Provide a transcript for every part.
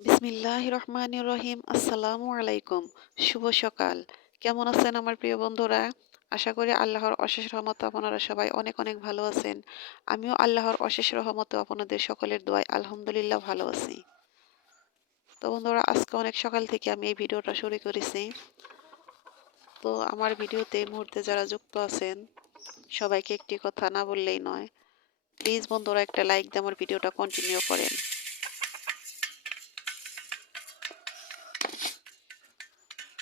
বিসমিল্লাহির রহমানির রহিম। আসসালামু আলাইকুম। শুভ সকাল। কেমন আছেন আমার প্রিয় বন্ধুরা? আশা করি আল্লাহর অশেষ রহমতে আপনারা সবাই অনেক অনেক ভালো আছেন। আমিও আল্লাহর অশেষ রহমতে আপনাদের সকলের দোয়ায় আলহামদুলিল্লাহ ভালো আছি। তো বন্ধুরা, আজকে অনেক সকাল থেকে আমি এই ভিডিওটা শুরু করেছি। তো আমার ভিডিওতে এই মুহূর্তে যারা যুক্ত আছেন সবাইকে একটি কথা না বললেই নয়। প্লিজ বন্ধুরা, একটা লাইক দিয়ে আমার ভিডিওটা কন্টিনিউ করেন।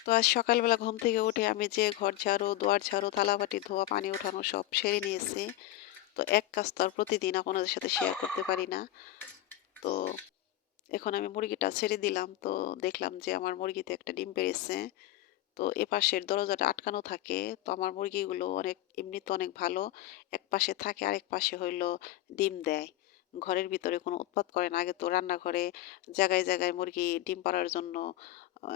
তো আজ সকালবেলা ঘুম থেকে উঠে আমি যে ঘর ঝাড়ু, দুয়ার ঝাড়ু, থালাবাটি ধোয়া, পানি ওঠানো সব সেরে নিয়েছি। তো এক কাজ তো আর প্রতিদিন আপনাদের সাথে শেয়ার করতে পারি না। তো এখন আমি মুরগিটা ছেড়ে দিলাম। তো দেখলাম যে আমার মুরগিতে একটা ডিম পেড়েছে। তো এপাশের দরজাটা আটকানো থাকে। তো আমার মুরগিগুলো এমনিতে অনেক ভালো। এক পাশে থাকে, আরেক পাশে হইলো ডিম দেয়। ঘরের ভিতরে কোনো উৎপাত করে না। আগে তো রান্নাঘরে জায়গায় জায়গায় মুরগি ডিম পাড়ার জন্য আ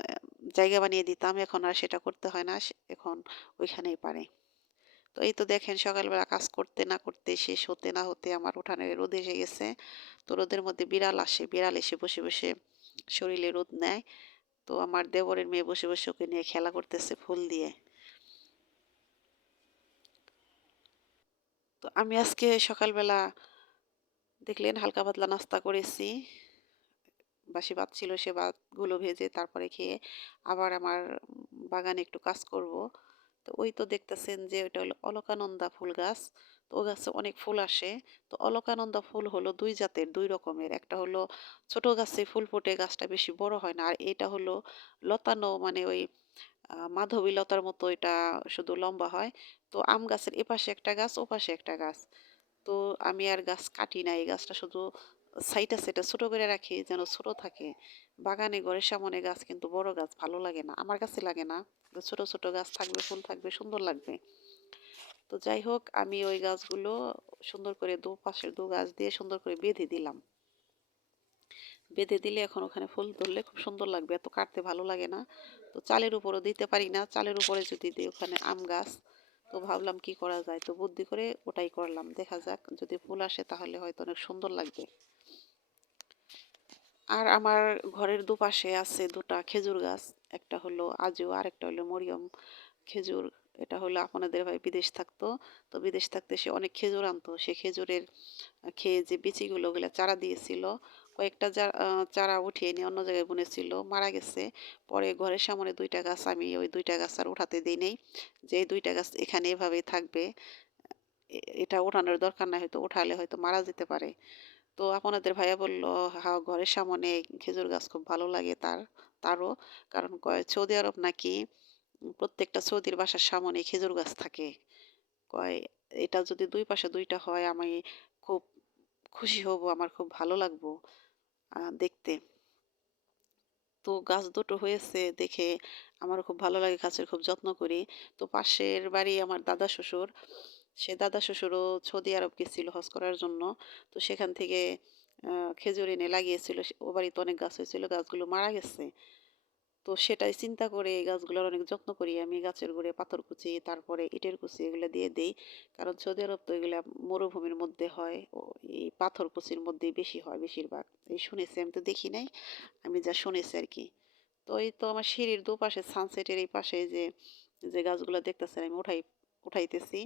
জায়গা বানিয়ে দিতাম। এখন আর সেটা করতে হয় না। এখন ওইখানেই পারে। তো এই তো দেখেন, সকালবেলা কাজ করতে না করতে, শেষ হতে না হতে আমার উঠানে রোদ এসে গেছে। তো রোদের মধ্যে বিড়াল আসে। বিড়াল এসে বসে বসে শরীরে রোদ নেয়। তো আমার দেবরের মেয়ে বসে বসে ওকে নিয়ে খেলা করতেছে ফুল দিয়ে। তো আমি আজকে সকালবেলা দেখলেন হালকা পাতলা নাস্তা করেছি। বাসি ভাত ছিল, সে ভাতগুলো ভেজে তারপরে খেয়ে আবার আমার বাগানে একটু কাজ করব। তো ওই তো দেখতেছেন যে ওইটা হলো অলকানন্দা ফুল গাছ। তো ও গাছে অনেক ফুল আসে। তো অলকানন্দা ফুল হলো দুই জাতের, দুই রকমের। একটা হলো ছোট গাছে ফুল ফোটে, গাছটা বেশি বড় হয় না। আর এটা হলো লতানো, মানে ওই মাধবী লতার মতো, এটা শুধু লম্বা হয়। তো আম গাছের এপাশে একটা গাছ, ওপাশে একটা গাছ। তো আমি আর গাছ কাটি না, এই গাছটা শুধু সাইটা সাইটা ছোট করে রাখি যেন ছোট থাকে। বাগানে ঘরের সামনে গাছ কিন্তু বড় গাছ ভালো লাগে না, আমার কাছে লাগে না। তো ছোট ছোট গাছ থাকবে, ফুল থাকবে, সুন্দর লাগবে। তো যাই হোক, আমি ওই গাছগুলো সুন্দর করে দুপাশের দু গাছ দিয়ে সুন্দর করে বেঁধে দিলাম। বেঁধে দিলে এখন ওখানে ফুল ধরলে খুব সুন্দর লাগবে, এত কাটতে ভালো লাগে না। তো চালের উপরও দিতে পারি না, চালের উপরে যদি দিই ওখানে আম গাছ। তো ভাবলাম কি করা যায়, তো বুদ্ধি করে ওটাই করলাম। দেখা যাক, যদি ফুল আসে তাহলে হয়তো অনেক সুন্দর লাগবে। আর আমার ঘরের দুপাশে আছে দুটা খেজুর গাছ। একটা হলো আজু, আর একটা হলো মরিয়ম খেজুর। এটা হলো আপনাদের ভাই বিদেশ থাকতো। তো বিদেশ থাকতে সে অনেক খেজুর আনতো। সে খেজুরের খেয়ে যে বিচিগুলো, ওগুলো চারা দিয়েছিল। কয়েকটা চারা উঠিয়ে নিয়ে অন্য জায়গায় বুনেছিল, মারা গেছে। পরে ঘরের সামনে দুইটা গাছ, আমি ওই দুইটা গাছ আর উঠাতে দিই নেই, যে এই দুইটা গাছ এখানে এভাবেই থাকবে। এটা উঠানোর দরকার না, হয়তো উঠালে হয়তো মারা যেতে পারে। তো আপনাদের ভাইয়া বলল, হ্যাঁ, ঘরের সামনে খেজুর গাছ খুব ভালো লাগে তারও। কারণ কয় সৌদি আরব নাকি প্রত্যেকটা সৌদির বাসার সামনে খেজুর গাছ থাকে। কয় এটা যদি দুই পাশে দুইটা হয় আমি খুব খুশি হব, আমার খুব ভালো লাগবো দেখতে। তো গাছ দুটো হয়েছে দেখে আমারও খুব ভালো লাগে, গাছের খুব যত্ন করি। তো পাশের বাড়ি আমার দাদা শ্বশুর, সে দাদা শ্বশুরও সৌদি আরব গেছিল হজ করার জন্য। তো সেখান থেকে খেজুর এনে লাগিয়েছিল। ও বাড়িতে অনেক গাছ হয়েছিল, গাছগুলো মারা গেছে। তো সেটাই চিন্তা করে এই গাছগুলোর অনেক যত্ন করি আমি। গাছের গোড়ে পাথর কুচি, তারপরে ইটের কুচি, এগুলো দিয়ে দেই। কারণ সৌদি আরব তো এগুলা মরুভূমির মধ্যে হয়, ও এই পাথর কুচির মধ্যেই বেশি হয় বেশিরভাগ। এই শুনেছি, আমি তো দেখি নাই, আমি যা শুনেছি আর কি। তো এই তো আমার সিঁড়ির দুপাশে সানসেটের এই পাশে যে যে গাছগুলো দেখতেছেন আমি উঠাইতেছি,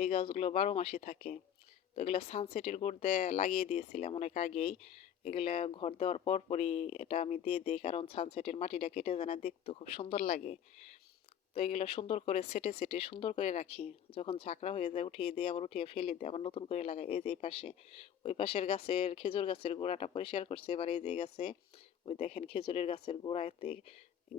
এই গাছগুলো 12 মাসই থাকে। তো এগুলো সানসেটের গুড় দিয়ে লাগিয়ে দিয়েছিলাম অনেক আগেই। এগুলা ঘর দেওয়ার পরপরই এটা আমি দিয়ে দিই, কারণ সানসেটের মাটিটা কেটে যায় না, দেখতে খুব সুন্দর লাগে। তো এগুলো সুন্দর করে সেটে সেটে সুন্দর করে রাখি। যখন ঝাঁকড়া হয়ে যায় উঠিয়ে দিই, আবার উঠিয়ে ফেলে দিই, আবার নতুন করে লাগাই। এই যে এই পাশে, ওই পাশের গাছের খেজুর গাছের গোড়াটা পরিষ্কার করছে, এবার এই যে গাছে ওই দেখেন খেজুরের গাছের গোড়াতে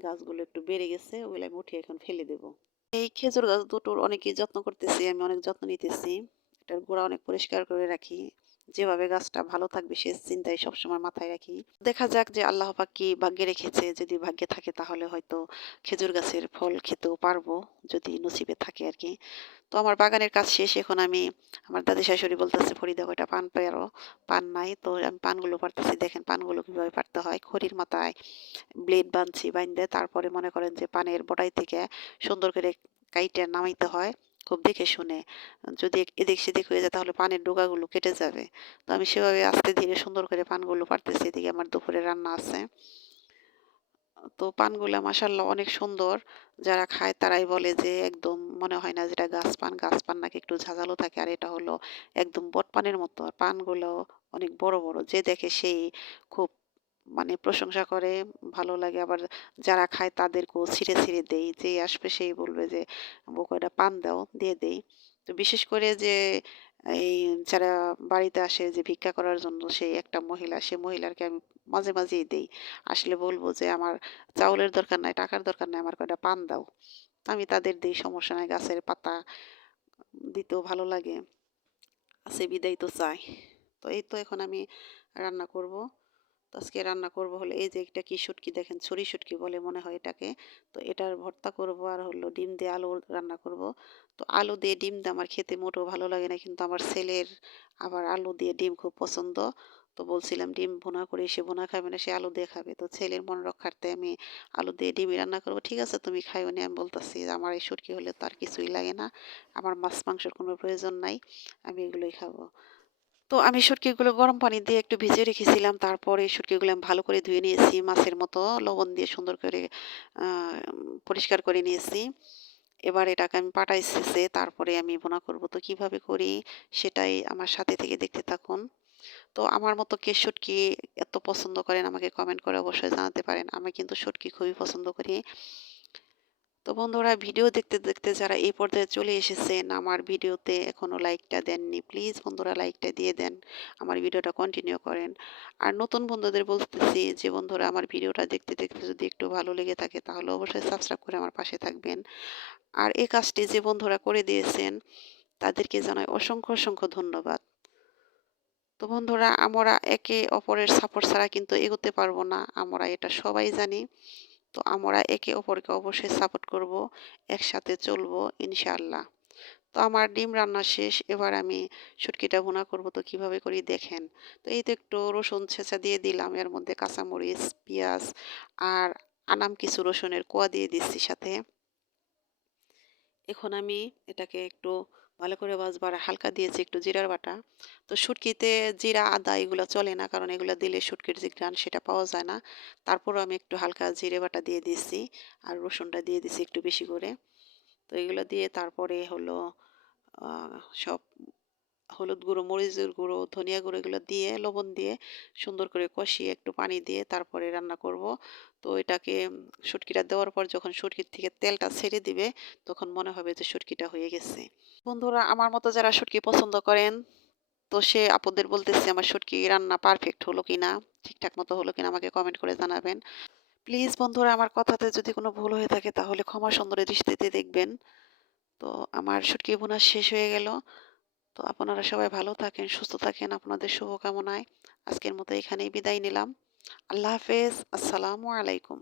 গাছগুলো একটু বেড়ে গেছে, ওগুলো আমি উঠিয়ে এখন ফেলে দেবো। এই খেজুর গাছ দুটোর অনেকই যত্ন করতেছি আমি, অনেক যত্ন নিতেছি। এটার গোড়া অনেক পরিষ্কার করে রাখি। যেভাবে গাছটা ভালো থাকবে সে চিন্তাই সবসময় মাথায় রাখি। দেখা যাক যে আল্লাহ পাক কি ভাগ্যে রেখেছে, যদি ভাগ্যে থাকে তাহলে হয়তো খেজুর গাছের ফল খেতেও পারবো, যদি নসিবে থাকে আর কি। তো আমার বাগানের কাজ শেষ। এখন আমি, আমার দাদি শাশুড়ি বলতেছে ফরিদা কয়টা পান পেরো, পান নাই। তো আমি পানগুলো পারতেছি, দেখেন পানগুলো কিভাবে পারতে হয়। খড়ির মাথায় ব্লেড বানছি, বাইন্ধে তারপরে মনে করেন যে পানের বটাই থেকে সুন্দর করে কাইটে নামাইতে হয়। খুব দেখে শুনে। যদি এদিক সেদিক হয়ে যায় তাহলে পানের ডগাগুলো কেটে যাবে। তো আমি সেভাবে আস্তে ধীরে সুন্দর করে পানগুলো পাড়তেছি। এদিকে আমার দুপুরে রান্না আছে। তো পানগুলা মাশাআল্লাহ অনেক সুন্দর। যারা খায় তারাই বলে যে একদম মনে হয় না যে এটা গাছ পান। গাছ পান নাকি একটু ঝাঁঝালো থাকে। আর এটা হলো একদম বটপানের মতো। আর পানগুলো অনেক বড়, বড়। যে দেখে সেই খুব মানে প্রশংসা করে, ভালো লাগে। আবার যারা খায় তাদেরকেও ছিঁড়ে, ছিঁড়ে দেই। যেই আসবে সেই বলবে যে, "আম্মু কয়টা পান দাও।" দিয়ে দেই। তো বিশেষ করে যে এই যারা বাড়িতে আসে যে ভিক্ষা করার জন্য সেই একটা মহিলা, সে মহিলাকে আমি মাঝে, মাঝেই দেই। আসলে বলব যে, "আমার চাউলের দরকার নাই, টাকার দরকার নাই, আমার কয়টা পান দাও।" আমি তাদের দেই, সমস্যা নাই। গাছের পাতা দিতেও ভালো লাগে। আছে বিদায় তো চাই। তো এই তো এখন আমি রান্না করব। তো আজকে রান্না করব হলো এই যে এটা কি শুটকি দেখেন, ছুরি শুটকি বলে মনে হয় এটাকে। তো এটার ভর্তা করব আর হলো ডিম দিয়ে আলু রান্না করব। তো আলু দিয়ে ডিম দিয়ে আমার খেতে মোটেও ভালো লাগে না, কিন্তু আমার ছেলের আবার আলু দিয়ে ডিম খুব পছন্দ। তো বলছিলাম ডিম ভুনা করে, সে ভুনা খাবে না, সে আলু দিয়ে খাবে। তো ছেলের মন রক্ষার্থে আমি আলু দিয়ে ডিমই রান্না করব। ঠিক আছে তুমি খাইও নি, আমি বলতেছি যে আমার এই শুটকি হলে তো আর কিছুই লাগে না। আমার মাছ মাংসের কোনো প্রয়োজন নাই। আমি এগুলোই খাবো। তো আমি শুটকিগুলো গরম পানি দিয়ে একটু ভিজিয়ে রেখেছিলাম। তারপরে শুটকিগুলো আমি ভালো করে ধুয়ে নিয়েছি। মাছের মতো লবণ দিয়ে সুন্দর করে আ পরিষ্কার করে নিয়েছি। এবার এটাকে আমি পাটাইতেছি, তারপরে আমি ভুনা করব। তো কিভাবে করি সেটাই আমার সাথে থেকে দেখতে থাকুন। তো আমার মতো কে শুটকি এত পছন্দ করেন আমাকে কমেন্ট করে অবশ্যই জানাতে পারেন। আমি কিন্তু শুটকি খুবই পছন্দ করি। তো বন্ধুরা ভিডিও দেখতে দেখতে যারা এই পর্যায়ে চলে এসেছেন, আমার ভিডিওতে এখনো লাইকটা দেননি, প্লিজ বন্ধুরা লাইকটা দিয়ে দেন, আমার ভিডিওটা কন্টিনিউ করেন। আর নতুন বন্ধুদের বলতেছি যে বন্ধুরা আমার ভিডিওটা দেখতে দেখতে যদি একটু ভালো লেগে থাকে তাহলে অবশ্যই সাবস্ক্রাইব করে আমার পাশে থাকবেন। আর এই কাজটি যে বন্ধুরা করে দিয়েছেন তাদেরকে জানাই অসংখ্য অসংখ্য ধন্যবাদ। তো বন্ধুরা আমরা একে অপরের সাপোর্ট ছাড়া কিন্তু এগোতে পারবো না, আমরা এটা সবাই জানি। তো আমরা একে অপরকে অবশ্যই সাপোর্ট করব, একসাথে চলবো ইনশাআল্লাহ। তো আমার ডিম রান্না শেষ, এবার আমি শুটকিটা ভুনা করব। তো কিভাবে করি দেখেন। তো এই তো একটু রসুন ছেঁচা দিয়ে দিলাম, এর মধ্যে কাঁচামরিচ, পেঁয়াজ আর আনাম কিছু রসুনের কোয়া দিয়ে দিচ্ছি সাথে। এখন আমি এটাকে একটু ভালো করে ভাজবো আর হালকা দিয়েছি একটু জিরার বাটা। তো শুটকিতে জিরা আদা এগুলো চলে না, কারণ এগুলো দিলে শুটকির যে ঘ্রাণ সেটা পাওয়া যায় না। তারপরও আমি একটু হালকা জিরে বাটা দিয়ে দিয়েছি আর রসুনটা দিয়ে দিছি একটু বেশি করে। তো এগুলো দিয়ে তারপরে হলো সব হলুদ গুঁড়ো, মরিচের গুঁড়ো, ধনিয়া গুঁড়ো এগুলো দিয়ে লবণ দিয়ে সুন্দর করে কষিয়ে একটু পানি দিয়ে তারপরে রান্না করব। তো এটাকে শুটকিটা দেওয়ার পর যখন শুটকির থেকে তেলটা ছেড়ে দিবে তখন মনে হবে যে শুটকিটা হয়ে গেছে। বন্ধুরা আমার মতো যারা শুটকি পছন্দ করেন, তো সে আপুদের বলতেছি আমার শুটকি রান্না পারফেক্ট হলো কিনা, ঠিকঠাক মতো হলো কিনা আমাকে কমেন্ট করে জানাবেন। প্লিজ বন্ধুরা আমার কথাতে যদি কোনো ভুল হয়ে থাকে তাহলে ক্ষমা সুন্দর দৃষ্টিতে দেখবেন। তো আমার শুটকি বোনা শেষ হয়ে গেল। তো আপনারা সবাই ভালো থাকেন, সুস্থ থাকেন, আপনাদের শুভকামনায় আজকের মতো এখানেই বিদায় নিলাম। আল্লাহ হাফেজ, আসসালামু আলাইকুম।